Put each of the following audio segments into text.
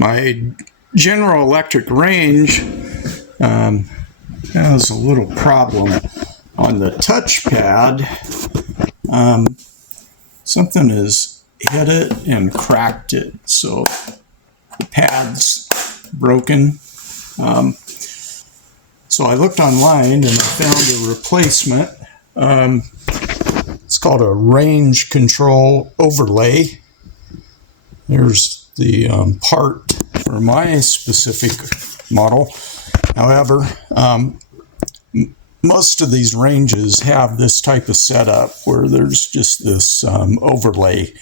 My General Electric range has a little problem on the touchpad. Something has hit it and cracked it, so the pad's broken. So I looked online and I found a replacement. It's called a range control overlay. There's the part for my specific model. However, most of these ranges have this type of setup where there's just this overlay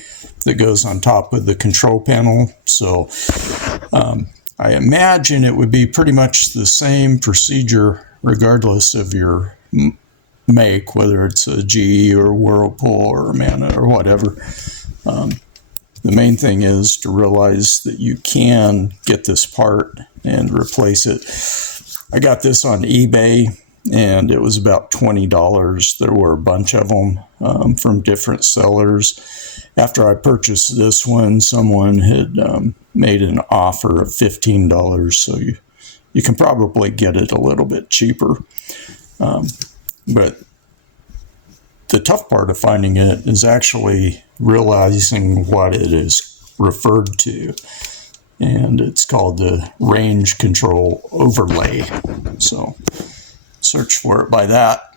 that goes on top of the control panel. So I imagine it would be pretty much the same procedure regardless of your make, whether it's a GE or Whirlpool or Mana or whatever. The main thing is to realize that you can get this part and replace it. I got this on eBay and it was about $20. There were a bunch of them from different sellers. After I purchased this one, someone had made an offer of $15, so you can probably get it a little bit cheaper. But the tough part of finding it is actually realizing what it is referred to. And it's called the range control overlay. So search for it by that.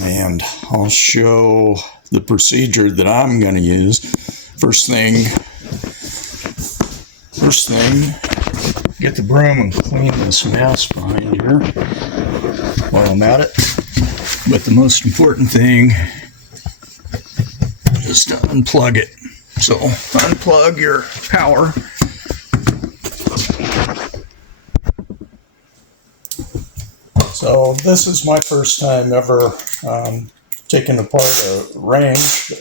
And I'll show the procedure that I'm going to use. First thing, get the broom and clean this mess behind here while I'm at it. But the most important thing is to unplug it. So unplug your power. So this is my first time ever taking apart a range.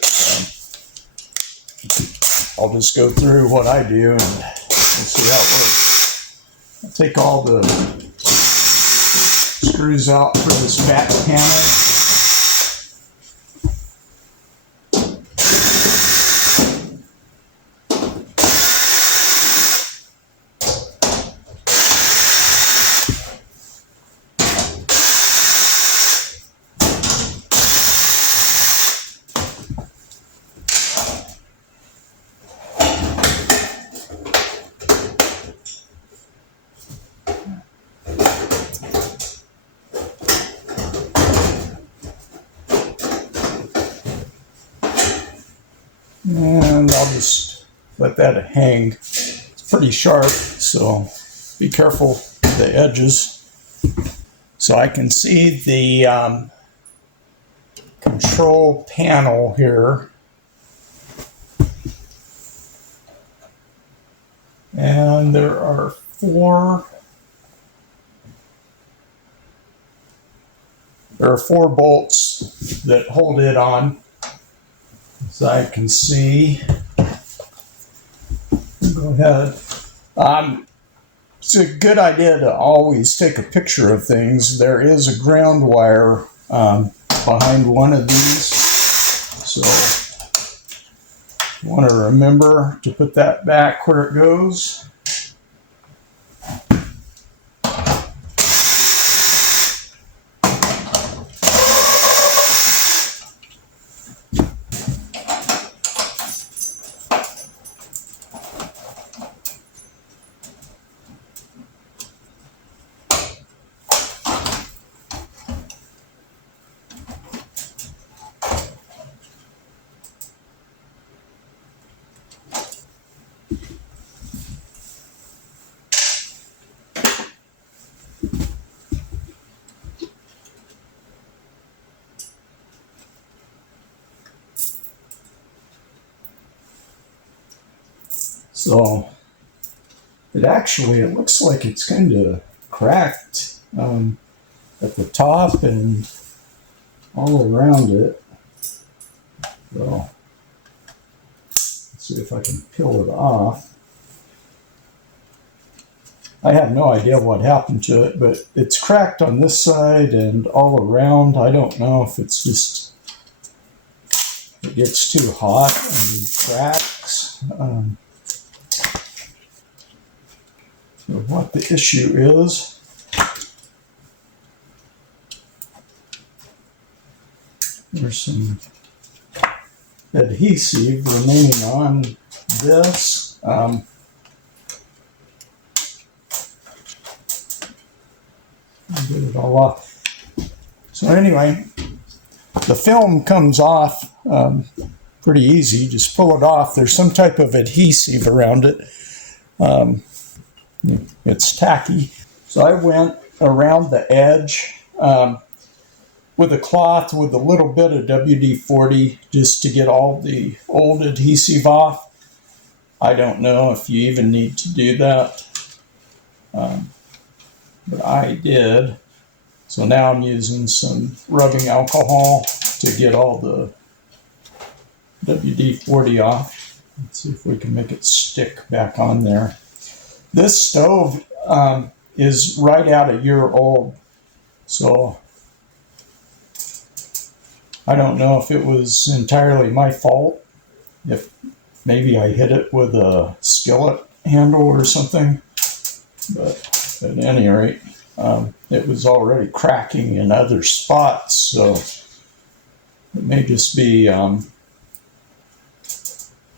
I'll just go through what I do and see how it works. I'll take all the screws out for this back panel. And I'll just let that hang. It's pretty sharp, so be careful with the edges. So I can see the control panel here. And there are four bolts that hold it on. So I can see. Go ahead. It's a good idea to always take a picture of things. There is a ground wire behind one of these. So you want to remember to put that back where it goes. So it looks like it's kind of cracked at the top and all around it. So let's see if I can peel it off. I have no idea what happened to it, but it's cracked on this side and all around. I don't know if it's just, it gets too hot and cracks. what the issue is. There's some adhesive remaining on this. Get it all off. So anyway, the film comes off pretty easy. Just pull it off. There's some type of adhesive around it. It's tacky. So I went around the edge with a cloth with a little bit of WD-40 just to get all the old adhesive off. I don't know if you even need to do that, but I did. So now I'm using some rubbing alcohol to get all the WD-40 off. Let's see if we can make it stick back on there. This stove is right out a year old, so I don't know if it was entirely my fault, if maybe I hit it with a skillet handle or something, but at any rate, it was already cracking in other spots, so it may just be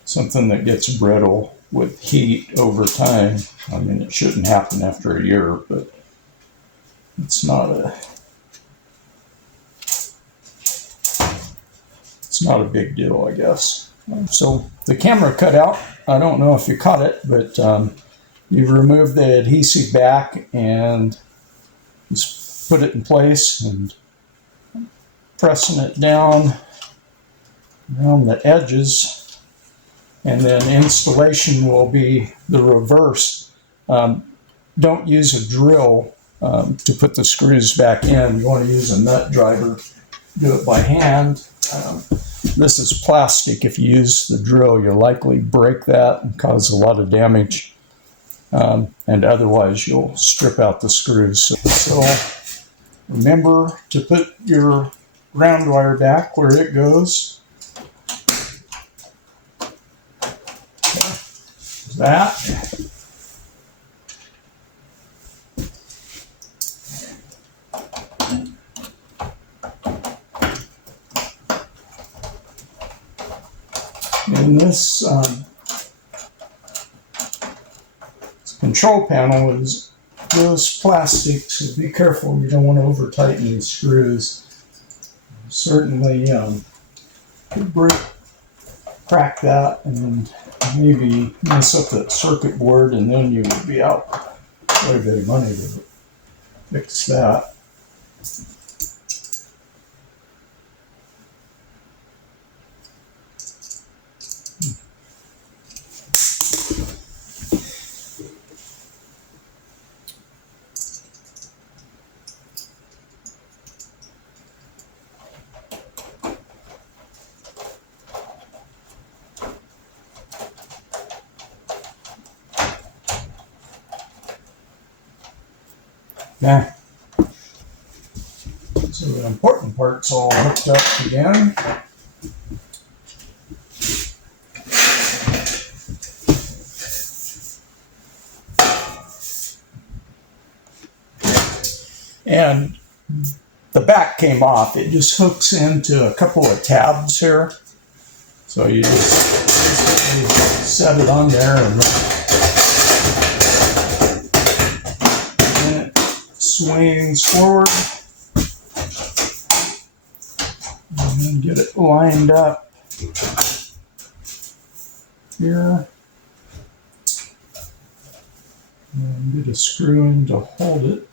something that gets brittle with heat over time. I mean, it shouldn't happen after a year, but it's not a big deal, I guess. So the camera cut out. I don't know if you caught it, but you remove the adhesive back and just put it in place and pressing it down around the edges, and then installation will be the reverse. Don't use a drill to put the screws back in. You want to use a nut driver. Do it by hand. This is plastic. If you use the drill, you'll likely break that and cause a lot of damage. And otherwise, you'll strip out the screws. So remember to put your ground wire back where it goes. That. And this control panel is this plastic, so be careful. You don't want to over tighten these screws. Certainly could crack that and maybe mess up that circuit board, and then you would be out quite a bit of money to fix that. Yeah. So the important part's all hooked up again. And the back came off. It just hooks into a couple of tabs here. So you just set it on there and swings forward and then get it lined up here and get a screw in to hold it.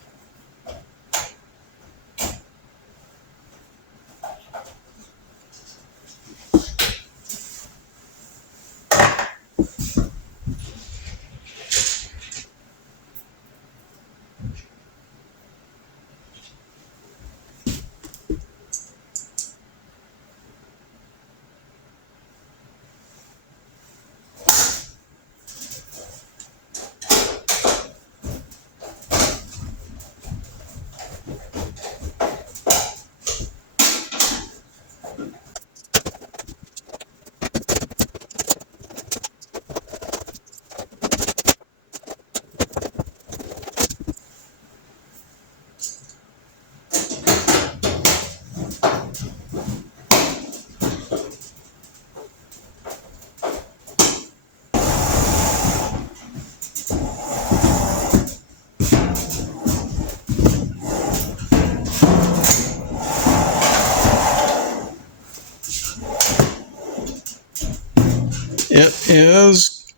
as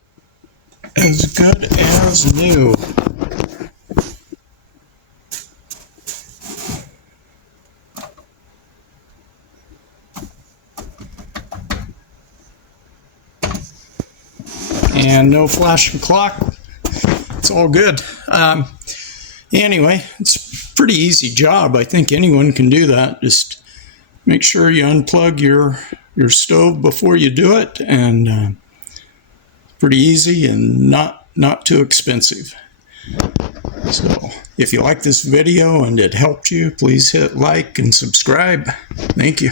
good as new. And no flashing clock. It's all good. Anyway, it's a pretty easy job. I think anyone can do that. Just make sure you unplug your stove before you do it, and pretty easy and not too expensive. So if you like this video and it helped you, please hit like and subscribe. Thank you.